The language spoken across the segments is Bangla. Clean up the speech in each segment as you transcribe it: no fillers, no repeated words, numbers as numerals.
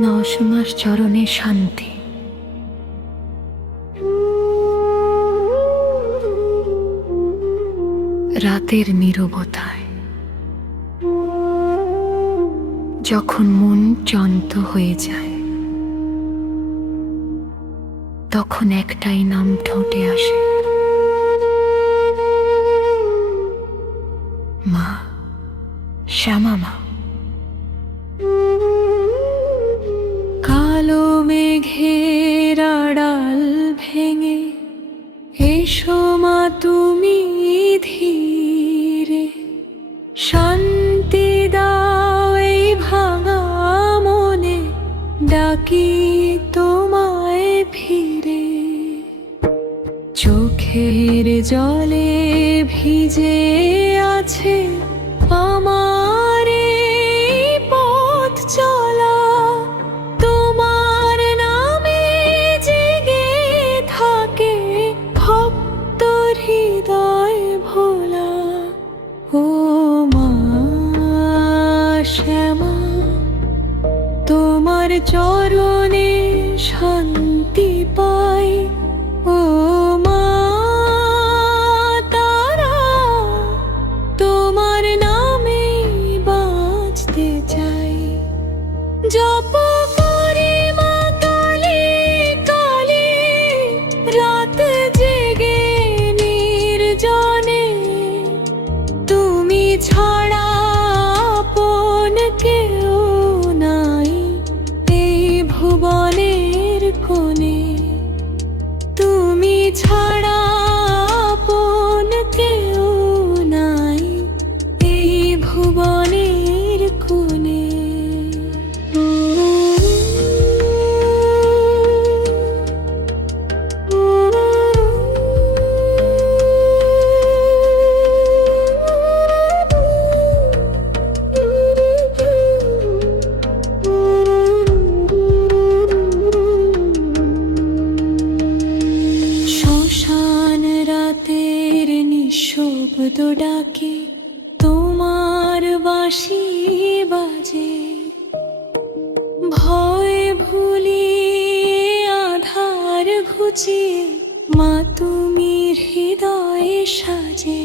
নশমাস চরণে শান্তি। রাতের নীরবতায় যখন মন চন্ত হয়ে যায়, তখন একটাই নাম ঠোঁটে আসে, মা, শ্যামা মা। কালো মেঘের আড়াল ভেঙে এসো মা তুমি ধীরে, শান্তি দাও এই ভাঙা মনে, ডাকি তোমায় ফিরে। চোখের জলে ভিজে আছে আমার এই পথ চলা, তোমার নামে জেগে থাকে ভক্ত হৃদয় ভোলা। ও মা শ্যামা, তোমার চরণে শান্তি পাই। ও মা তারা, তোমার নামে বাঁচতে চাই। জপ করি মা কালী কালী, রাত জেগে নির্জনে, তুমি ছাড়া আপন কেউ নাই এই ভুবনের কোণে। তুমি ছাড়া আপন কেউ নাই এই ভুবনের কোণে। শ্মশান রাতের নিঃশব্দ ডাকে তোমার বাঁশি বাজে, ভয় ভুলিয়ে আধার ঘুচিয়ে মা তুমি হৃদয়ে সাজে।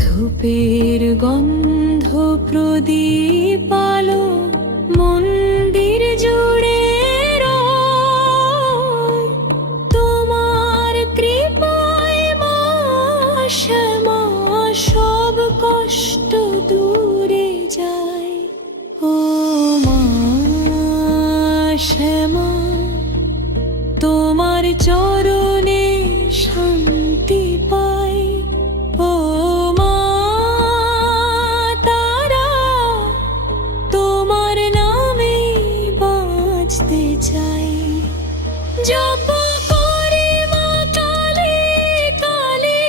ধূপের গন্ধ প্রদীপ আলো মন্দির জুড়ে রয়, তোমার কৃপায় মা শ্যামা সব কষ্ট দূরে যায়। ও মা শ্যামা, তোমার চরণে শান্তি পাই। ও মা তারা, তোমার নামে বাঁচতে চাই। জপ করি মা কালী কালী,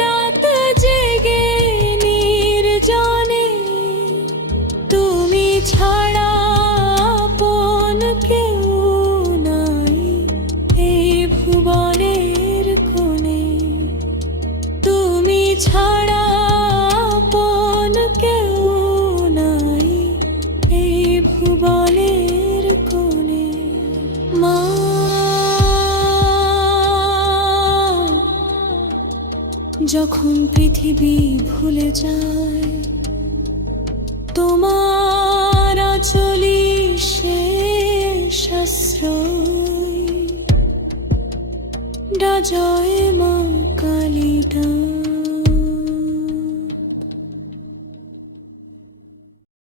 রাত জেগে নির্জনে, তুমি ছাড়া আপন কেউ নাই এই ভুবনের কোণে। তুমি ছাড়া আপন কেউ নাই এই ভুবনের কোণে। মা যখন পৃথিবী ভুলে যায়, তোমার আঁচলি শেষ আশ্রয়, ডাজয় মা কালী।